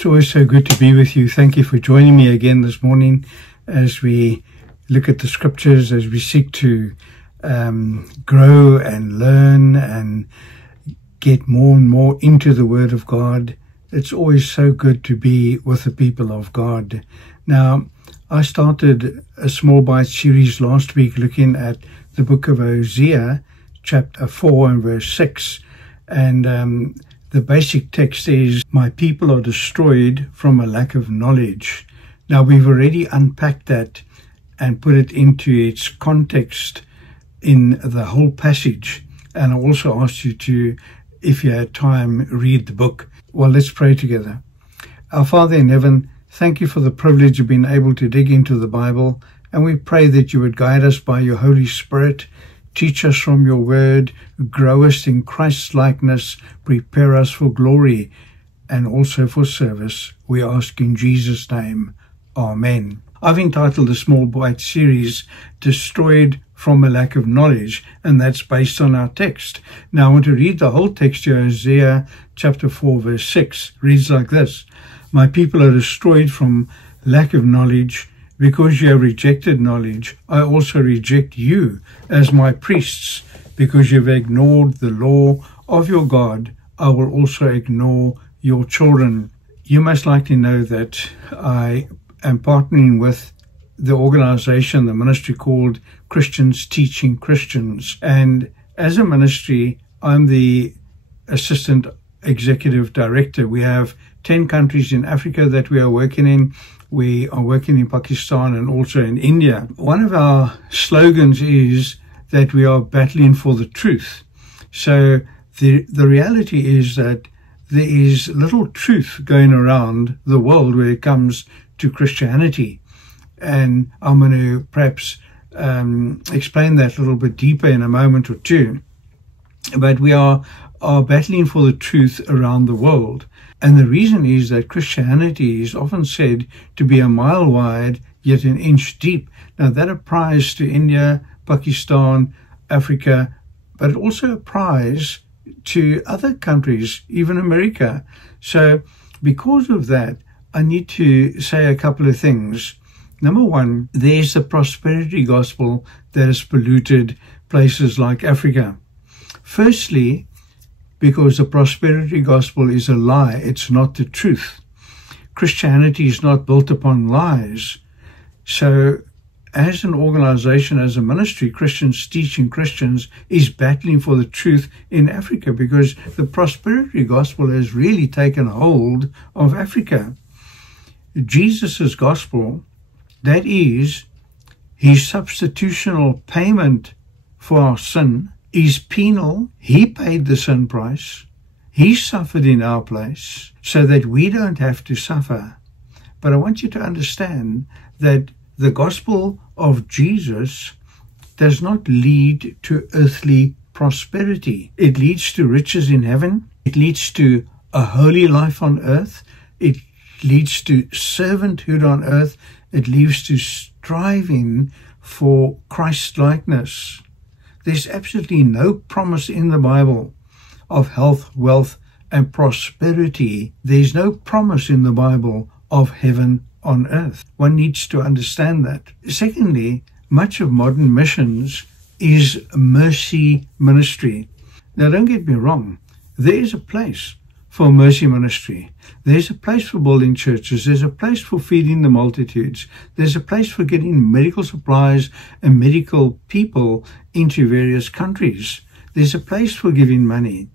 It's always so good to be with you. Thank you for joining me again this morning as we look at the scriptures, as we seek to grow and learn and get more and more into the Word of God. It's always so good to be with the people of God. Now, I started a small bite series last week looking at the book of Hosea, chapter 4 and verse 6. And the basic text is, "My people are destroyed from a lack of knowledge." Now, we've already unpacked that and put it into its context in the whole passage. And I also asked you to, if you had time, read the book. Well, let's pray together. Our Father in heaven, thank you for the privilege of being able to dig into the Bible, and we pray that you would guide us by your Holy Spirit, teach us from your word, grow us in Christ's likeness, prepare us for glory and also for service. We ask in Jesus' name. Amen. I've entitled the small bite series, "Destroyed from a Lack of Knowledge," and that's based on our text. Now I want to read the whole text here. Hosea chapter 4 verse 6 reads like this: "My people are destroyed from lack of knowledge. Because you have rejected knowledge, I also reject you as my priests. Because you have ignored the law of your God, I will also ignore your children." You must likely know that I am partnering with the organization, the ministry called Christians Teaching Christians. And as a ministry, I'm the assistant executive director. We have 10 countries in Africa that we are working in. We are working in Pakistan and also in India. One of our slogans is that we are battling for the truth. So the reality is that there is little truth going around the world when it comes to Christianity. And I'm going to perhaps explain that a little bit deeper in a moment or two. But we are battling for the truth around the world. And the reason is that Christianity is often said to be a mile wide, yet an inch deep. Now that applies to India, Pakistan, Africa, but it also applies to other countries, even America. So because of that, I need to say a couple of things. Number one, there's the prosperity gospel that has polluted places like Africa. Firstly, because the prosperity gospel is a lie, it's not the truth. Christianity is not built upon lies. So as an organization, as a ministry, Christians Teaching Christians is battling for the truth in Africa, because the prosperity gospel has really taken hold of Africa. Jesus' gospel, that is his substitutional payment for our sin, is penal. He paid the sin price. He suffered in our place so that we don't have to suffer. But I want you to understand that the gospel of Jesus does not lead to earthly prosperity. It leads to riches in heaven. It leads to a holy life on earth. It leads to servanthood on earth. It leads to striving for Christ-likeness. There's absolutely no promise in the Bible of health, wealth, and prosperity. There's no promise in the Bible of heaven on earth. One needs to understand that. Secondly, much of modern missions is mercy ministry. Now, don't get me wrong. There is a place for mercy ministry. There's a place for building churches. There's a place for feeding the multitudes. There's a place for getting medical supplies and medical people into various countries. There's a place for giving money.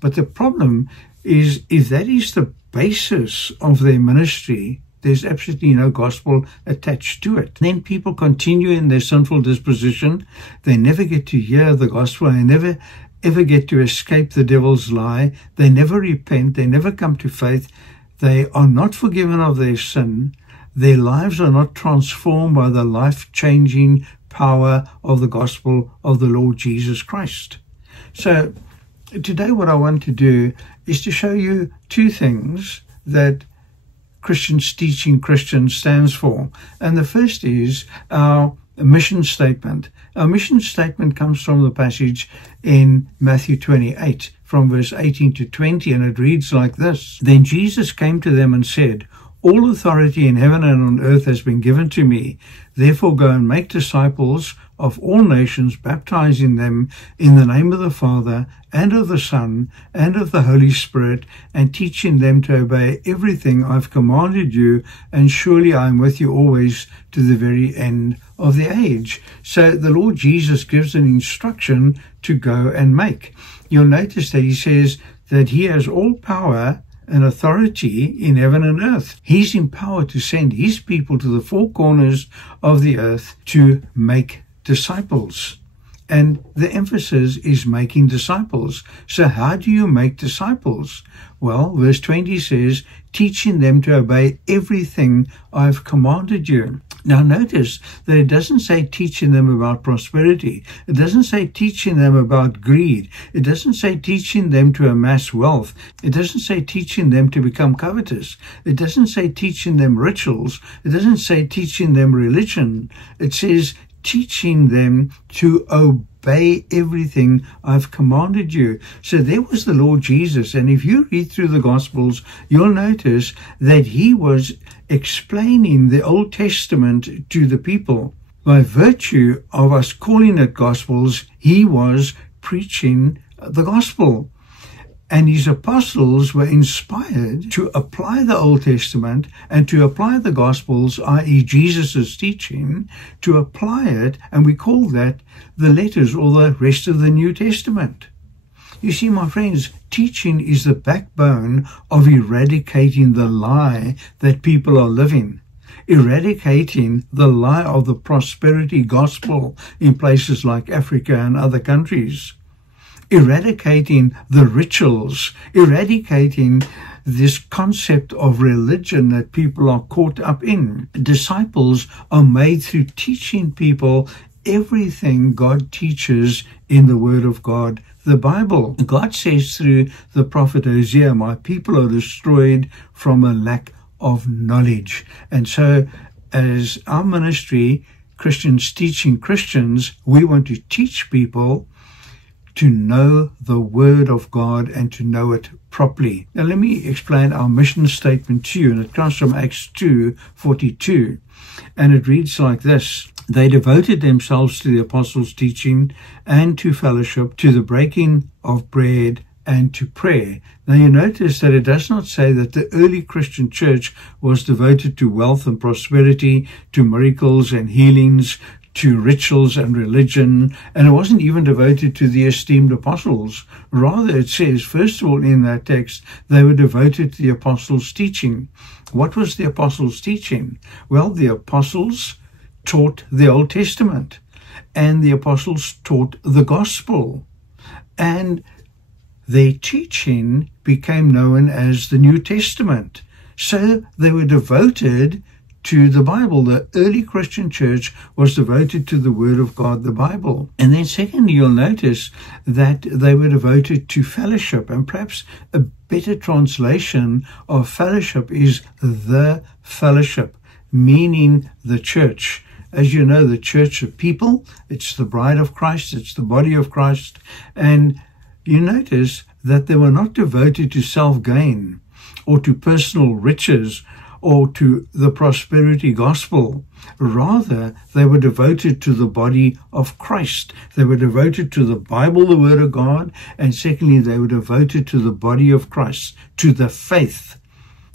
But the problem is, if that is the basis of their ministry, there's absolutely no gospel attached to it. Then people continue in their sinful disposition. They never get to hear the gospel. They never ever get to escape the devil's lie. They never repent. They never come to faith. They are not forgiven of their sin. Their lives are not transformed by the life-changing power of the gospel of the Lord Jesus Christ. So today what I want to do is to show you two things that Christians Teaching Christians stands for. And the first is our mission statement. Our mission statement comes from the passage in Matthew 28 from verse 18 to 20, and it reads like this. Then Jesus came to them and said, all authority in heaven and on earth has been given to me. Therefore go and make disciples of all nations, baptizing them in the name of the Father and of the Son and of the Holy Spirit, and teaching them to obey everything I've commanded you, and surely I am with you always to the very end of the age. So the Lord Jesus gives an instruction to go and make. You'll notice that he says that he has all power and authority in heaven and earth. He's empowered to send his people to the four corners of the earth to make disciples. And the emphasis is making disciples. So how do you make disciples? Well, verse 20 says, teaching them to obey everything I've commanded you. Now notice that it doesn't say teaching them about prosperity. It doesn't say teaching them about greed. It doesn't say teaching them to amass wealth. It doesn't say teaching them to become covetous. It doesn't say teaching them rituals. It doesn't say teaching them religion. It says teaching them to obey everything I've commanded you. So there was the Lord Jesus, and if you read through the Gospels, you'll notice that he was explaining the Old Testament to the people. By virtue of us calling it Gospels, he was preaching the Gospel. And his apostles were inspired to apply the Old Testament and to apply the Gospels, i.e. Jesus' teaching, to apply it, and we call that the letters or the rest of the New Testament. You see, my friends, teaching is the backbone of eradicating the lie that people are living. Eradicating the lie of the prosperity gospel in places like Africa and other countries. Eradicating the rituals, eradicating this concept of religion that people are caught up in. Disciples are made through teaching people everything God teaches in the Word of God, the Bible. God says through the prophet Hosea, my people are destroyed from a lack of knowledge. And so as our ministry, Christians teaching Christians, we want to teach people to know the Word of God and to know it properly. Now let me explain our mission statement to you, and it comes from Acts 2:42, and it reads like this. They devoted themselves to the apostles' teaching and to fellowship, to the breaking of bread and to prayer. Now you notice that it does not say that the early Christian church was devoted to wealth and prosperity, to miracles and healings, to rituals and religion, and it wasn't even devoted to the esteemed apostles. Rather, it says, first of all, in that text, they were devoted to the apostles' teaching. What was the apostles' teaching? Well, the apostles taught the Old Testament, and the apostles taught the gospel, and their teaching became known as the New Testament. So they were devoted to the Bible. The early Christian church was devoted to the Word of God, the Bible. And then secondly, you'll notice that they were devoted to fellowship, and perhaps a better translation of fellowship is the fellowship, meaning the church. As you know, the church of people, it's the bride of Christ, it's the body of Christ. And you notice that they were not devoted to self-gain or to personal riches or to the prosperity gospel. Rather, they were devoted to the body of Christ. They were devoted to the Bible, the Word of God, and secondly, they were devoted to the body of Christ, to the faith.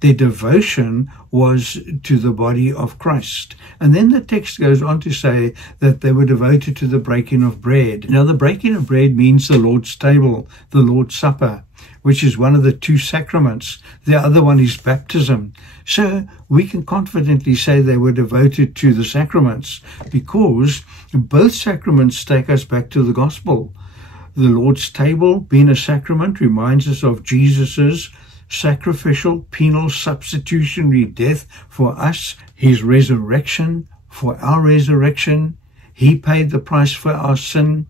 Their devotion was to the body of Christ. And then the text goes on to say that they were devoted to the breaking of bread. Now, the breaking of bread means the Lord's table, the Lord's Supper, which is one of the two sacraments. The other one is baptism. So we can confidently say they were devoted to the sacraments, because both sacraments take us back to the gospel. The Lord's table, being a sacrament, reminds us of Jesus's sacrificial, penal, substitutionary death for us, his resurrection for our resurrection. He paid the price for our sin.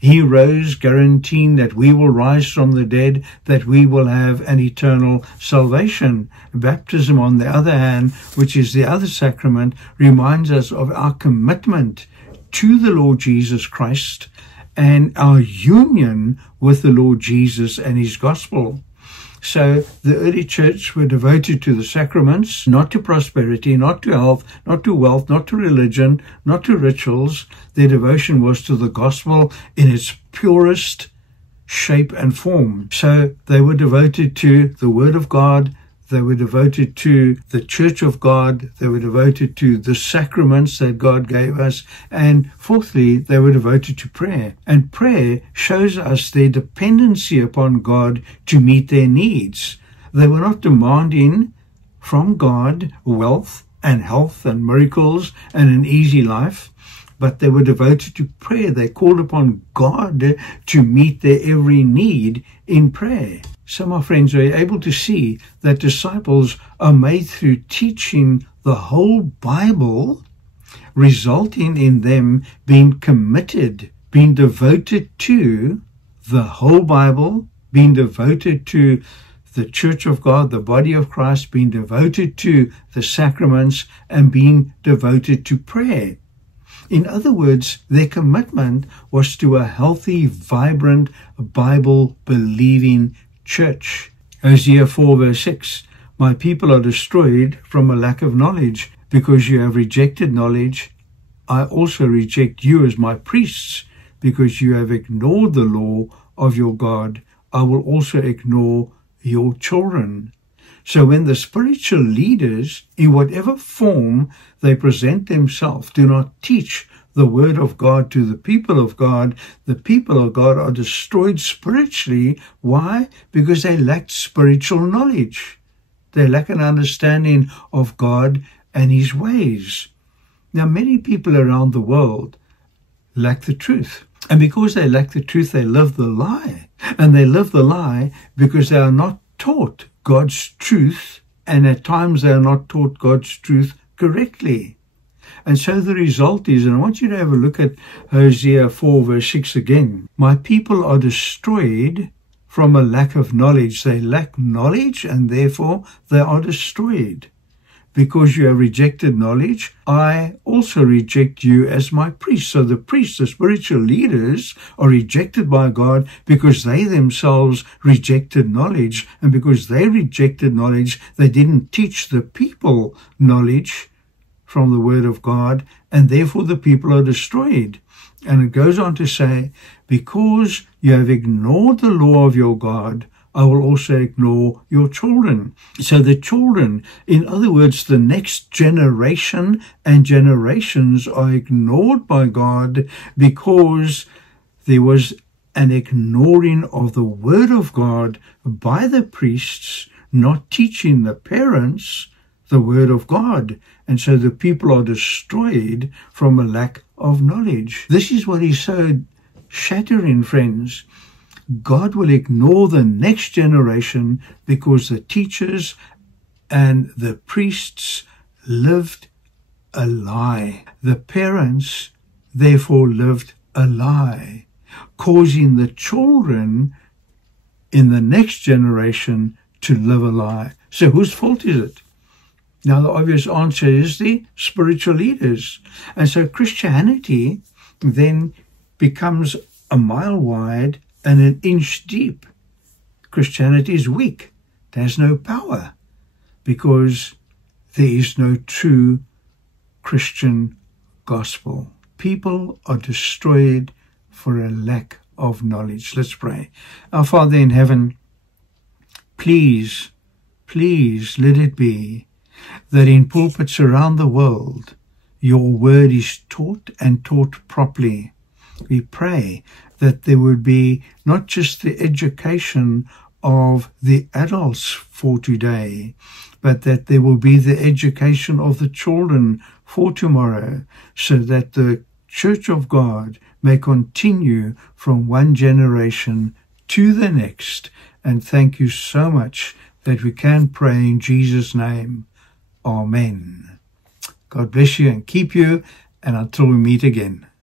He rose, guaranteeing that we will rise from the dead, that we will have an eternal salvation. Baptism, on the other hand, which is the other sacrament, reminds us of our commitment to the Lord Jesus Christ and our union with the Lord Jesus and his gospel. So the early church were devoted to the sacraments, not to prosperity, not to health, not to wealth, not to religion, not to rituals. Their devotion was to the gospel in its purest shape and form. So they were devoted to the Word of God. They were devoted to the Church of God. They were devoted to the sacraments that God gave us. And fourthly, they were devoted to prayer. And prayer shows us their dependency upon God to meet their needs. They were not demanding from God wealth and health and miracles and an easy life, but they were devoted to prayer. They called upon God to meet their every need in prayer. So, my friends, are able to see that disciples are made through teaching the whole Bible, resulting in them being committed, being devoted to the whole Bible, being devoted to the Church of God, the body of Christ, being devoted to the sacraments, and being devoted to prayer. In other words, their commitment was to a healthy, vibrant, Bible-believing church. Hosea 4 verse 6, my people are destroyed from a lack of knowledge. Because you have rejected knowledge, I also reject you as my priests. Because you have ignored the law of your God, I will also ignore your children. So when the spiritual leaders, in whatever form they present themselves, do not teach the word of God to the people of God are destroyed spiritually. Why? Because they lack spiritual knowledge. They lack an understanding of God and his ways. Now, many people around the world lack the truth. And because they lack the truth, they live the lie. And they live the lie because they are not taught God's truth, and at times they are not taught God's truth correctly. And so the result is, and I want you to have a look at Hosea 4 verse 6 again. My people are destroyed from a lack of knowledge. They lack knowledge and therefore they are destroyed. Because you have rejected knowledge, I also reject you as my priest. So the priests, the spiritual leaders, are rejected by God because they themselves rejected knowledge. And because they rejected knowledge, they didn't teach the people knowledge from the word of God, and therefore the people are destroyed. And it goes on to say, because you have ignored the law of your God, I will also ignore your children. So the children, in other words, the next generation and generations are ignored by God because there was an ignoring of the word of God by the priests, not teaching the parents the word of God. And so the people are destroyed from a lack of knowledge. This is what is so shattering, friends. God will ignore the next generation because the teachers and the priests lived a lie. The parents, therefore, lived a lie, causing the children in the next generation to live a lie. So whose fault is it? Now, the obvious answer is the spiritual leaders. And so Christianity then becomes a mile wide and an inch deep. Christianity is weak. It has no power because there is no true Christian gospel. People are destroyed for a lack of knowledge. Let's pray. Our Father in heaven, please let it be that in pulpits around the world, your word is taught and taught properly. We pray that there would be not just the education of the adults for today, but that there will be the education of the children for tomorrow, so that the Church of God may continue from one generation to the next. And thank you so much that we can pray in Jesus' name. Amen. God bless you and keep you, and until we meet again.